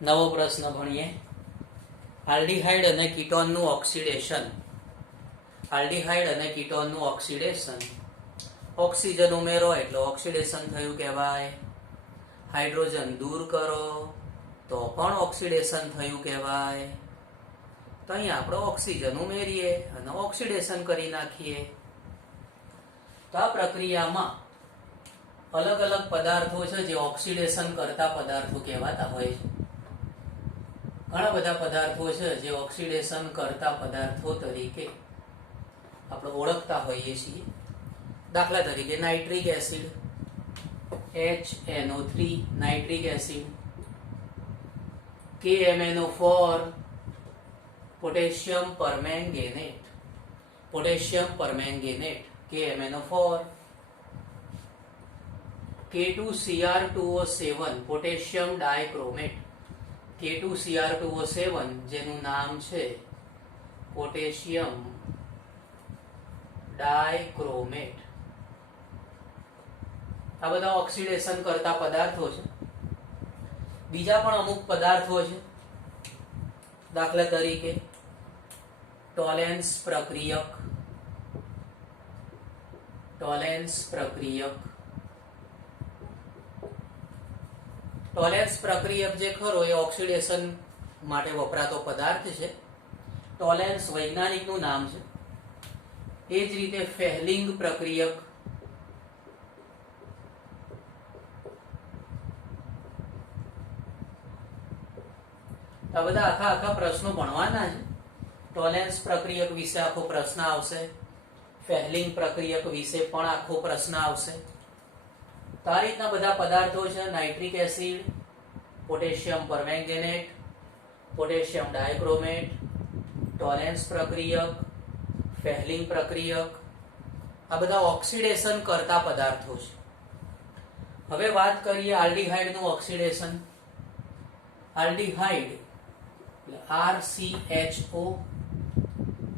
નવો પ્રશ્ન ભણીએ. આલ્ડીહાઇડ અને કીટોનનું ઓક્સિડેશન. આલ્ડીહાઇડ અને કીટોનનું ઓક્સિડેશન. ઓક્સિજન ઉમેરો એટલે ઓક્સિડેશન થયું કહેવાય. હાઇડ્રોજન દૂર કરો તો પણ ઓક્સિડેશન થયું કહેવાય. તો અહીં આપણે ઓક્સિજન ઉમેરીએ અને ઓક્સિડેશન કરી નાખીએ. તો આ પ્રક્રિયામાં અલગ અલગ પદાર્થો છે જે ઓક્સિડેશન કરતા પદાર્થો કહેવાતા હોય છે. ઘણા બધા પદાર્થો છે જે ઓક્સિડેશન કરતા પદાર્થો તરીકે આપણે ઓળખતા હોઈએ છીએ. દાખલા તરીકે nitric acid, HNO3 nitric acid, KMNO4 potassium permanganate, potassium permanganate KMNO4, K2Cr2O7 potassium dichromate, K2Cr2O7 જેનું નામ છે પોટેશિયમ ડાયક્રોમેટ. આ બધા ઓક્સિડેશન કરતા પદાર્થો છે. બીજા પણ અમુક પદાર્થો છે. દાખલા તરીકે ટોલેન્સ પ્રક્રિયક, ટોલેન્સ પ્રક્રિયક. ટોલેન્સ પ્રક્રિયક જે ખરો એ ઓક્સિડેશન માટે વપરાતો પદાર્થ છે. ટોલેન્સ વૈજ્ઞાનિકનું નામ છે. એ જ રીતે ફેહલિંગ પ્રક્રિયક, આ બધા આખા પ્રશ્નો ભણવાના છે. ટોલેન્સ પ્રક્રિયક વિશે આખો પ્રશ્ન આવશે. ફેહલિંગ પ્રક્રિયક વિશે પણ આખો પ્રશ્ન આવશે. તો આ રીતના બધા પદાર્થો છે. Nitric acid, potassium permanganate, potassium dichromate, Tollens પ્રક્રિયક, ફેહલિંગ પ્રક્રિયક, આ બધા ઓક્સિડેશન કરતા પદાર્થો છે. હવે વાત કરીએ આલ્ડીહાઇડનું ઓક્સિડેશન. આલ્ડીહાઇડ RCHO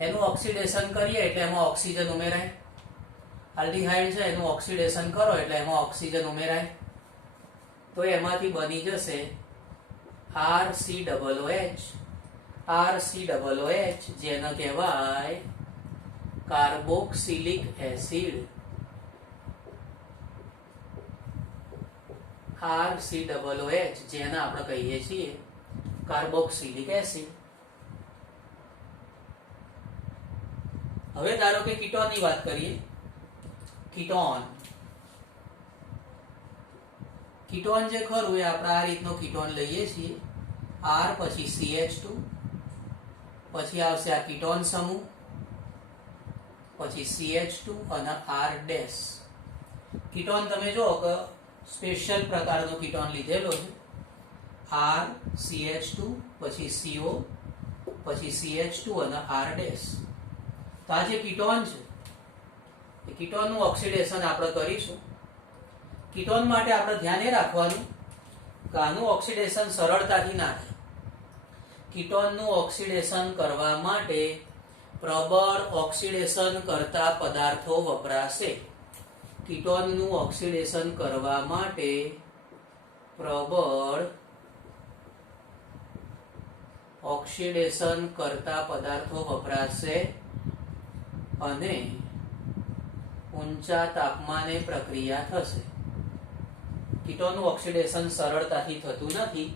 એનું ઓક્સિડેશન કરીએ એટલે એમાં ઓક્સિજન ઉમેરાય. આલ્ડીહાઇડ છે એનું ઓક્સિડેશન કરો એટલે એમાં ઓક્સિજન ઉમેરાય. તો એમાંથી બની જશે RCOOH. RCOOH જેને કહેવાય કાર્બોક્સિલિક એસિડ. RCOOH જેને આપણે કહીએ છીએ કાર્બોક્સિલિક એસિડ. હવે ધારો કે કીટોનની વાત કરીએ. કીટોન, કીટોન જે ખરું એ આપણે આ રીતનો કીટોન લઈએ છીએ. R પછી CH2, પછી આવશે આ કીટોન સમૂહ, પછી CH2 અને R ડેશ. કીટોન તમે જો કે સ્પેશિયલ પ્રકારનો કીટોન લીધેલો છે. R CH2 પછી CO પછી CH2 અને R ડેશ. તો આ જે કીટોન છે એ કીટોનનું ઓક્સિડેશન આપણે કરીશું. કીટોન માટે આપણે ધ્યાન એ રાખવાનું કે આનું ઓક્સિડેશન સરળતાથી ના થાય. કીટોનનું ઓક્સિડેશન કરવા માટે પ્રબળ ઓક્સિડેશન કરતા પદાર્થો વપરાશે. કીટોનનું ઓક્સિડેશન કરવા માટે પ્રબળ ઓક્સિડેશન કરતા પદાર્થો વપરાશે અને ઊંચા તાપમાને પ્રક્રિયા થશે. કીટોનનું ઓક્સિડેશન સરળતાથી થતું નથી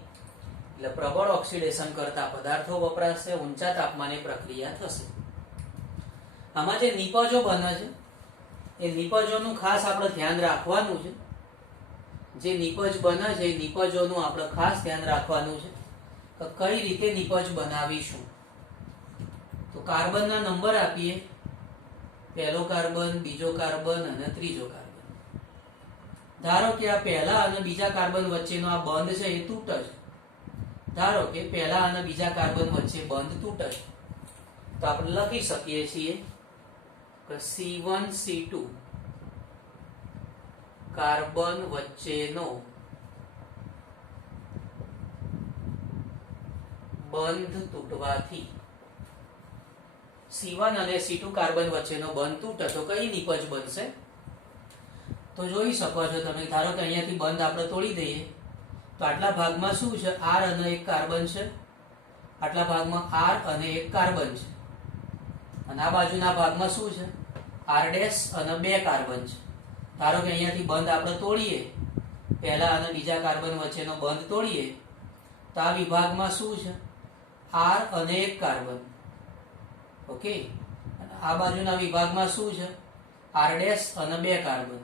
એટલે પ્રબળ ઓક્સિડેશન કરતા પદાર્થો વપરાશે, ઊંચા તાપમાને પ્રક્રિયા થશે. આમાં જે નિપજો બને છે એ નિપજોનું ખાસ આપણે ધ્યાન રાખવાનું છે. જે નિપજ બને છે એ નિપજોનું આપણે ખાસ ધ્યાન રાખવાનું છે કે કઈ રીતે નિપજ બનાવીશું. તો કાર્બનના નંબર આપીએ. પહેલો કાર્બન, બીજો કાર્બન અને ત્રીજો કાર્બન. ધારો કે આ પહેલા અને બીજા કાર્બન વચ્ચેનો આ બંધ છે એ તૂટે છે. ધારો કે પહેલા અને બીજા કાર્બન વચ્ચે બંધ તૂટે છે. તો આપણે લખી શકીએ છીએ કે C1C2 કાર્બન વચ્ચેનો બંધ તૂટવાથી, C1 અને C2 કાર્બન વચ્ચેનો બંધ તૂટે તો કઈ નિપજ બનશે? તો જોઈ શકો છો તમે. ધારો કે અહીંયાથી બંધ આપણે તોડી દઈએ તો આટલા ભાગમાં શું છે? R અને એક કાર્બન છે. આટલા ભાગમાં R અને એક કાર્બન છે. અને આ બાજુના ભાગમાં શું છે? R ડેશ અને બે કાર્બન છે. ધારો કે અહીંયાથી બંધ આપણે તોડીએ, પહેલા અને બીજા કાર્બન વચ્ચેનો બંધ તોડીએ, તો આ વિભાગમાં શું છે? R અને એક કાર્બન. ઓકે. આ બાજુના વિભાગમાં શું છે? R ડેશ અને બે કાર્બન.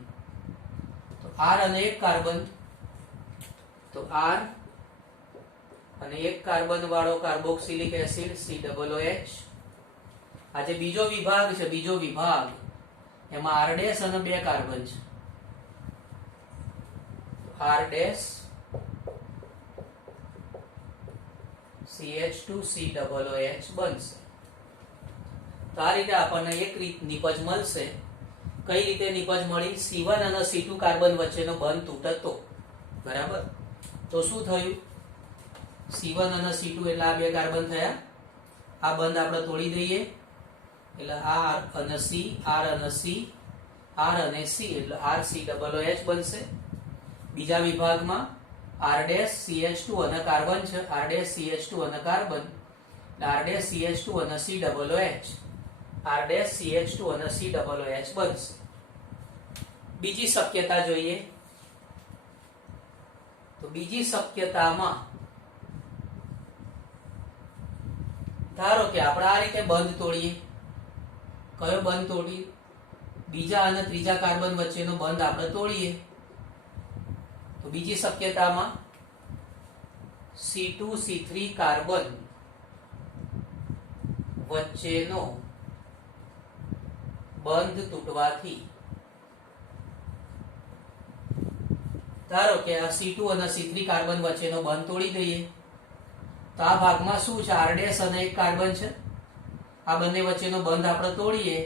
તો R અને એક કાર્બન, તો R અને એક કાર્બન વાળો કાર્બોક્સિલિક એસિડ COOH. આ જે બીજો વિભાગ છે, બીજો વિભાગ, એમાં R ડેશ અને બે કાર્બન છે. R ડેશ CH2COOH બનશે. તો આ રીતે આપણને એક રીત નિપજ મળશે. કઈ રીતે નિપજ મળી? C1 અને C2 કાર્બન વચ્ચેનો બંધ તૂટે તો. બરાબર. તો શું થયું? C1 અને C2 એટલે આ બે કાર્બન થયા. આ બંધ આપણે તોડી દઈએ એટલે R અને C, R અને C, R અને C એટલે RCOOH બનશે. બીજા વિભાગમાં R ડેશ CH2 અને કાર્બન છે. R ડેશ CH2 અને કાર્બન એટલે R ડેશ CH2 અને COOH. R ડેશ CH2 અને COOH બનશે. બીજી શક્યતા જોઈએ. તો બીજી શક્યતામાં ધારો કે આપણે આ રીતે બંધ તોડીએ. કયો બંધ તોડીએ? બીજા અને ત્રીજા કાર્બન વચ્ચેનો બંધ આપણે તોડીએ. તો બીજી શક્યતામાં C2C3 કાર્બન વચ્ચેનો બંધ તૂટવાથી, ધારો કે આ C2 અને C3 કાર્બન વચ્ચેનો બંધ તોડી દઈએ, તો આ ભાગમાં શું છે? R ડેશ અને એક કાર્બન છે. આ બંને વચ્ચેનો બંધ આપણે તોડીએ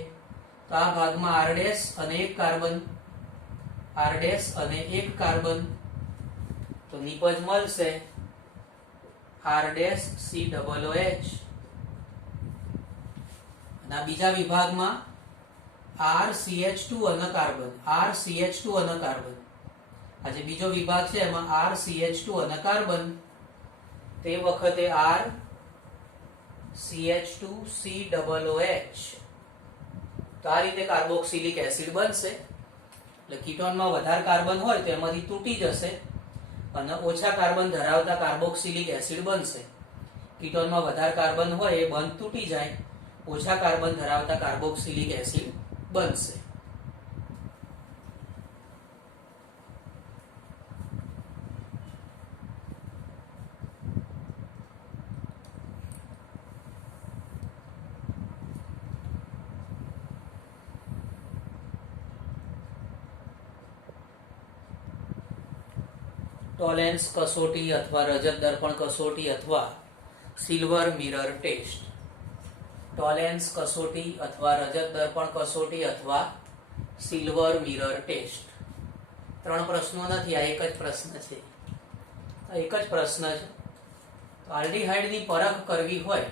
તો આ ભાગમાં R ડેશ અને એક કાર્બન, R ડેશ અને એક કાર્બન. તો નિપજ મળશે R ડેશ COOH. અને આ બીજા વિભાગમાં RCH2 અને કાર્બન, RCH2 અને કાર્બન. આ જે બીજો વિભાગ છે એમાં RCH2 અને કાર્બન. તે વખતે RCH2COOH. તો આ રીતે કાર્બોક્સિલિક એસિડ બનશે. એટલે કીટોનમાં વધારે કાર્બન હોય તો એમાંથી તૂટી જશે અને ઓછા કાર્બન ધરાવતા કાર્બોક્સિલિક એસિડ બનશે. કીટોનમાં વધારે કાર્બન હોય એ બંધ તૂટી જાય, ઓછા કાર્બન ધરાવતા કાર્બોક્સિલિક એસિડ બનશે. ટોલેન્સ કસોટી અથવા રજત દર્પણ કસોટી અથવા સિલ્વર મિરર ટેસ્ટ. ટોલેન્સ કસોટી અથવા રજત દર્પણ કસોટી અથવા સિલ્વર મિરર ટેસ્ટ. 3 પ્રશ્નો નથી, આ એક જ પ્રશ્ન છે. આ એક જ પ્રશ્ન છે. તો આલ્ડીહાઇડની પરખ કરવી હોય,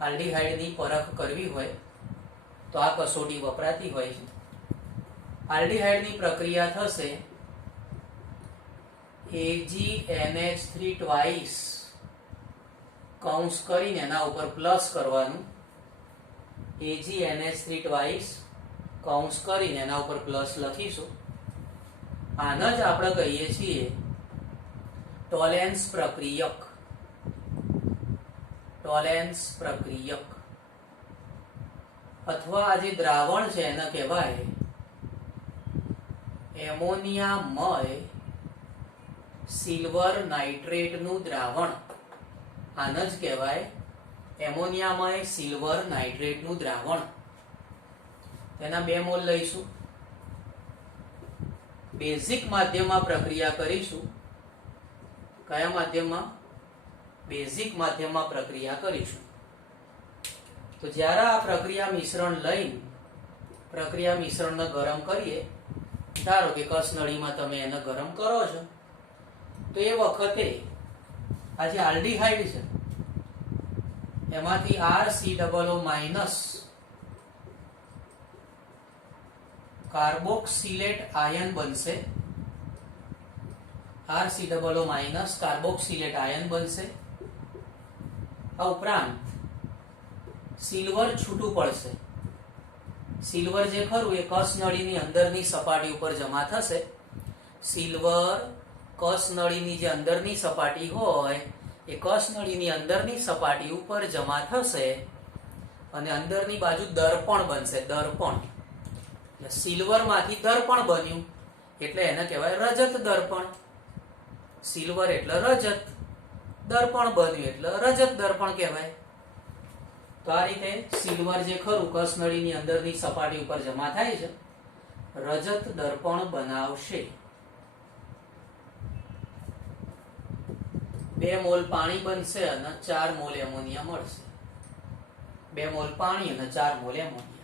આલ્ડીહાઇડની પરખ કરવી હોય તો આ કસોટી વપરાતી હોય છે. આલ્ડીહાઇડની પ્રક્રિયા થશે AgNH3 ટ્વાઇસ કૌંસ કરીને એના ઉપર પ્લસ કરવાનું. AgNH3 ટ્વાઇસ કૌંસ કરીને એના ઉપર પ્લસ લખીશું. આને જ આપણે કહીએ છીએ ટોલેન્સ પ્રક્રિયક. ટોલેન્સ પ્રક્રિયક અથવા આ જે દ્રાવણ છે એને કહેવાય એમોનિયામય સિલ્વર નાઇટ્રેટનું દ્રાવણ. આને જ કહેવાય એમોનિયામય સિલ્વર નાઇટ્રેટનું દ્રાવણ. તેના 2 મોલ લઈશું. બેઝિક માધ્યમમાં પ્રક્રિયા કરીશું. કયા માધ્યમમાં? બેઝિક માધ્યમમાં પ્રક્રિયા કરીશું. તો જ્યારે આ પ્રક્રિયા મિશ્રણ લઈને પ્રક્રિયા મિશ્રણને ગરમ કરીએ, ધારો કે કસનળીમાં તમે એને ગરમ કરો છો, તો એ વખતે આ જે આલ્ડીહાઇડ છે એમાંથી RCOO માઇનસ કાર્બોક્સિલેટ આયન બનશે RCOO માઇનસ કાર્બોક્સિલેટ આયન બનશે. આ ઉપરાંત સિલ્વર છૂટું પડશે. સિલ્વર જે ખરું એ કસનળીની અંદરની સપાટી ઉપર જમા થશે. સિલ્વર કસનળીની જે અંદરની સપાટી હોય એ કસનળીની અંદરની સપાટી ઉપર જમા થશે અને અંદરની બાજુ દર્પણ બનશે. દર્પણ સિલ્વર માંથી દર્પણ બન્યું એટલે એને કહેવાય રજત દર્પણ. સિલ્વર એટલે રજત, દર્પણ બન્યું એટલે રજત દર્પણ કહેવાય. તો આ રીતે સિલ્વર જે ખરું કસનળીની અંદરની સપાટી ઉપર જમા થાય છે, રજત દર્પણ બનાવશે. 2 મોલ પાણી બનશે અને 4 મોલ એમોનિયા મળશે. 2 મોલ પાણી અને 4 મોલ એમોનિયા.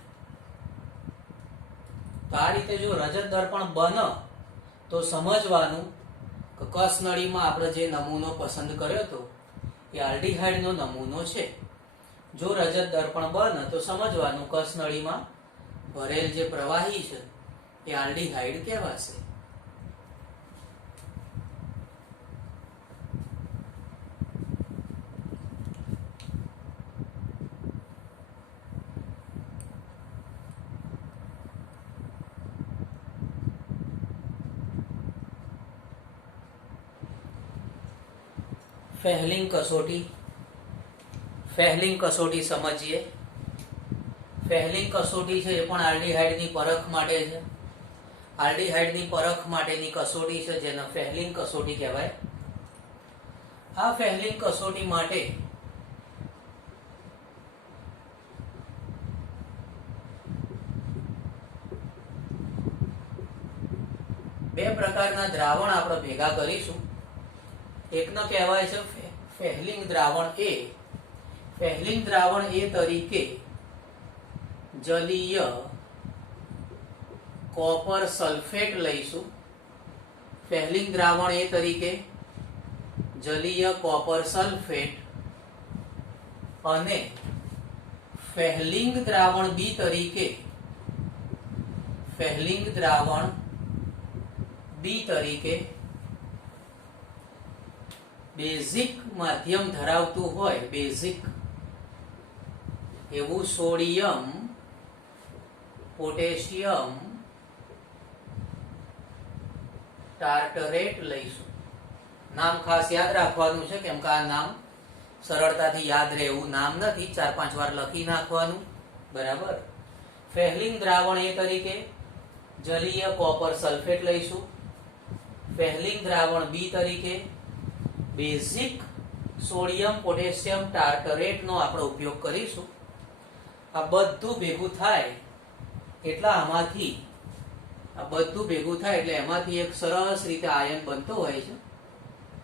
તો આ રીતે જો રજત દર્પણ બને તો સમજવાનું કે કસનળીમાં આપણે જે નમૂનો પસંદ કર્યો હતો એ આલ્ડીહાઇડનો નમૂનો છે. જો રજત દર્પણ બને તો સમજવાનું કસનળીમાં ભરેલ જે પ્રવાહી છે એ આલ્ડીહાઇડ કહેવાશે. ફેહલિંગ કસોટી. ફેહલિંગ કસોટી સમજીએ. ફેહલિંગ કસોટી છે એ પણ આલ્ડીહાઇડની પરખ માટે છે. આલ્ડીહાઇડની પરખ માટેની કસોટી છે જેને ફેહલિંગ કસોટી કહેવાય. આ ફેહલિંગ કસોટી માટે બે પ્રકારના દ્રાવણ આપણે ભેગા કરીશું. એકનો કહેવાય છે ફેહલિંગ દ્રાવણ A. ફેહલિંગ દ્રાવણ A તરીકે જલીય કોપર સલ્ફેટ લઈશું. ફેહલિંગ દ્રાવણ A તરીકે જલીય કોપર સલ્ફેટ અને ફેહલિંગ દ્રાવણ B તરીકે ફેહલિંગ દ્રાવણ B તરીકે બેઝિક માધ્યમ ધરાવતું હોય, બેઝિક એવું સોડિયમ પોટેશિયમ ટાર્ટરેટ લઈશું. નામ ખાસ યાદ રાખવાનું છે કેમ કે આ નામ સરળતાથી યાદ રહે એવું નામ નથી. 4-5 વાર લખી નાખવાનું. બરાબર. ફેહલિંગ દ્રાવણ A તરીકે જલીય કોપર સલ્ફેટ લઈશું. ફેહલિંગ દ્રાવણ B તરીકે બેઝિક સોડિયમ પોટેશિયમ ટાર્ટરેટ નો આપણે ઉપયોગ કરીશું. આ બધું ભેગું થાય એટલે આમાંથી આ બધું ભેગું થાય એટલે એમાંથી એક સરસ રીતે આયન બનતો હોય છે,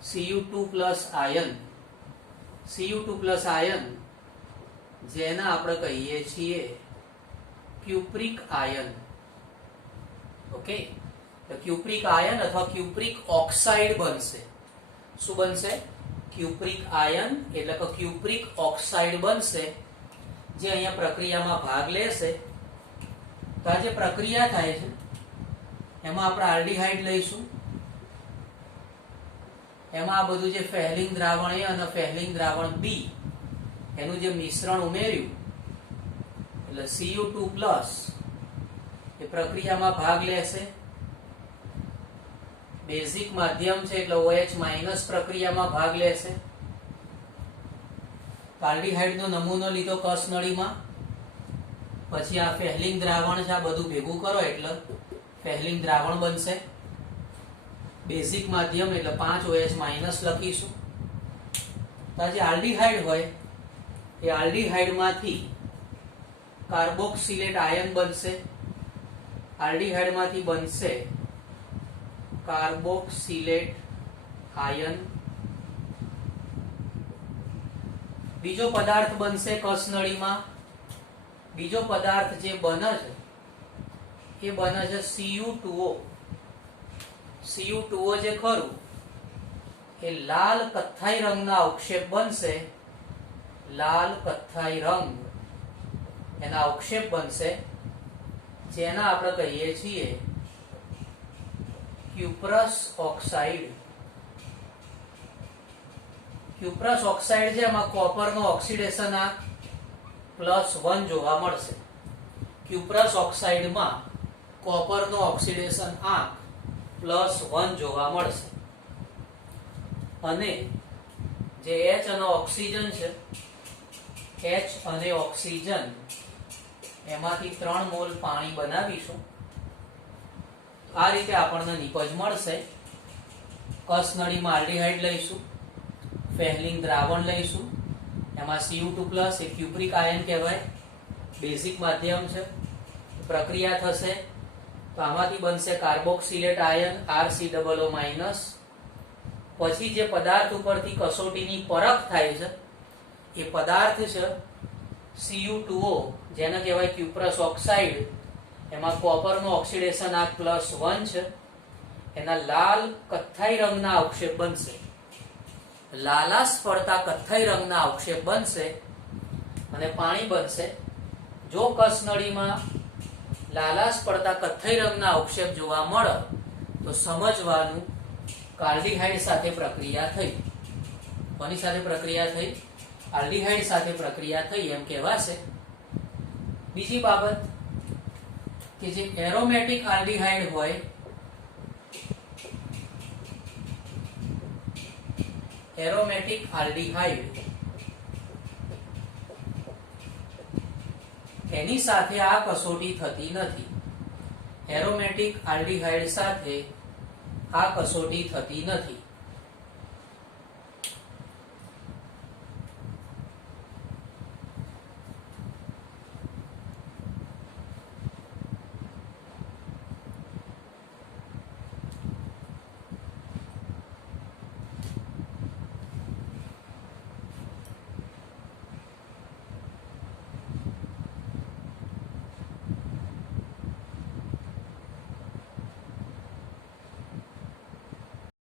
Cu2+ આયન. Cu2+ આયન જેને આપણે કહીએ છીએ ક્યુપ્રિક આયન. ઓકે, તો ક્યુપ્રિક આયન અથવા ક્યુપ્રિક ઓક્સાઇડ બનશે. શું બનશે? ક્યુપ્રિક આયન એટલે કે ક્યુપ્રિક ઓક્સાઇડ બનશે જે અહીંયા પ્રક્રિયામાં ભાગ લેશે. તો આ જે પ્રક્રિયા થાય છે એમાં આપણે આલ્ડીહાઇડ લઈશું. એમાં આ બધું જે ફેહલિંગ દ્રાવણ A અને ફેહલિંગ દ્રાવણ B એનું જે મિશ્રણ ઉમેર્યું એટલે Cu2+ એ પ્રક્રિયામાં ભાગ લેશે. બેઝિક માધ્યમ છે એટલે OH- પ્રક્રિયામાં ભાગ લેશે. આલ્ડીહાઇડનો નમૂનો લીધો કસનળીમાં, પછી આ ફેહલિંગ દ્રાવણ છે આ બધું ભેગું કરો એટલે ફેહલિંગ દ્રાવણ બનશે. બેઝિક માધ્યમ એટલે 5 OH- લખીશું. તો આ જે આલ્ડીહાઇડ હોય એ આલ્ડીહાઇડમાંથી કાર્બોક્સિલેટ આયન બનશે. આલ્ડીહાઇડમાંથી બનશે કાર્બોક્સિલેટ આયન. બીજો પદાર્થ બનશે કસનળીમાં. બીજો પદાર્થ જે બને છે એ બને છે Cu2O. Cu2O જે ખરું એ લાલ કથ્થાઈ રંગના અવક્ષેપ બનશે. લાલ કથ્થાઈ રંગ એના અવક્ષેપ બનશે જેના આપણે કહીએ છીએ ક્યુપ્રસ ઓક્સાઇડ. ક્યુપ્રસ ઓક્સાઇડ છે એમાં કોપરનો ઓક્સિડેશન આંક +1 જોવા મળશે. ક્યુપ્રસ ઓક્સાઇડમાં કોપરનો ઓક્સિડેશન આંક +1 જોવા મળશે. અને જે H અને ઓક્સિજન છે, H અને ઓક્સિજન એમાંથી 3 મોલ પાણી બનાવીશું. આ રીતે આપણને નિપજ મળશે. કસનળીમાં આલ્ડીહાઇડ લઈશું, ફેહલિંગ દ્રાવણ લઈશું, એમાં Cu2+ એ ક્યુપ્રિક આયન કહેવાય, બેઝિક માધ્યમ છે. પ્રક્રિયા થશે તો આમાંથી બનશે કાર્બોક્સિલેટ આયન RCOO-. પછી જે પદાર્થ ઉપરથી કસોટીની પરખ થાય છે એ પદાર્થ છે Cu2O, જેને કહેવાય ક્યુપ્રસ ઓક્સાઇડ. એમાં કોપરનો ઓક્સિડેશન આંક +1 છે. એના લાલ કથ્થાઈ રંગના અવક્ષેપ બનશે. લાલાશ પડતા કથ્થાઈ રંગના અવક્ષેપ બનશે અને પાણી બનશે. જો કસનળીમાં લાલાશ પડતા કથ્થાઈ રંગના અવક્ષેપ જોવા મળે તો સમજવાનું આલ્ડીહાઇડ સાથે પ્રક્રિયા થઈ. કોની સાથે પ્રક્રિયા થઈ? આલ્ડીહાઇડ સાથે પ્રક્રિયા થઈ એમ કહેવાશે. બીજી બાબત કે જે એરોમેટિક આલ્ડીહાઇડ હોય, એરોમેટિક આલ્ડીહાઇડ એની સાથે આ કસોટી થતી નથી. એરોમેટિક આલ્ડીહાઇડ સાથે આ કસોટી થતી નથી.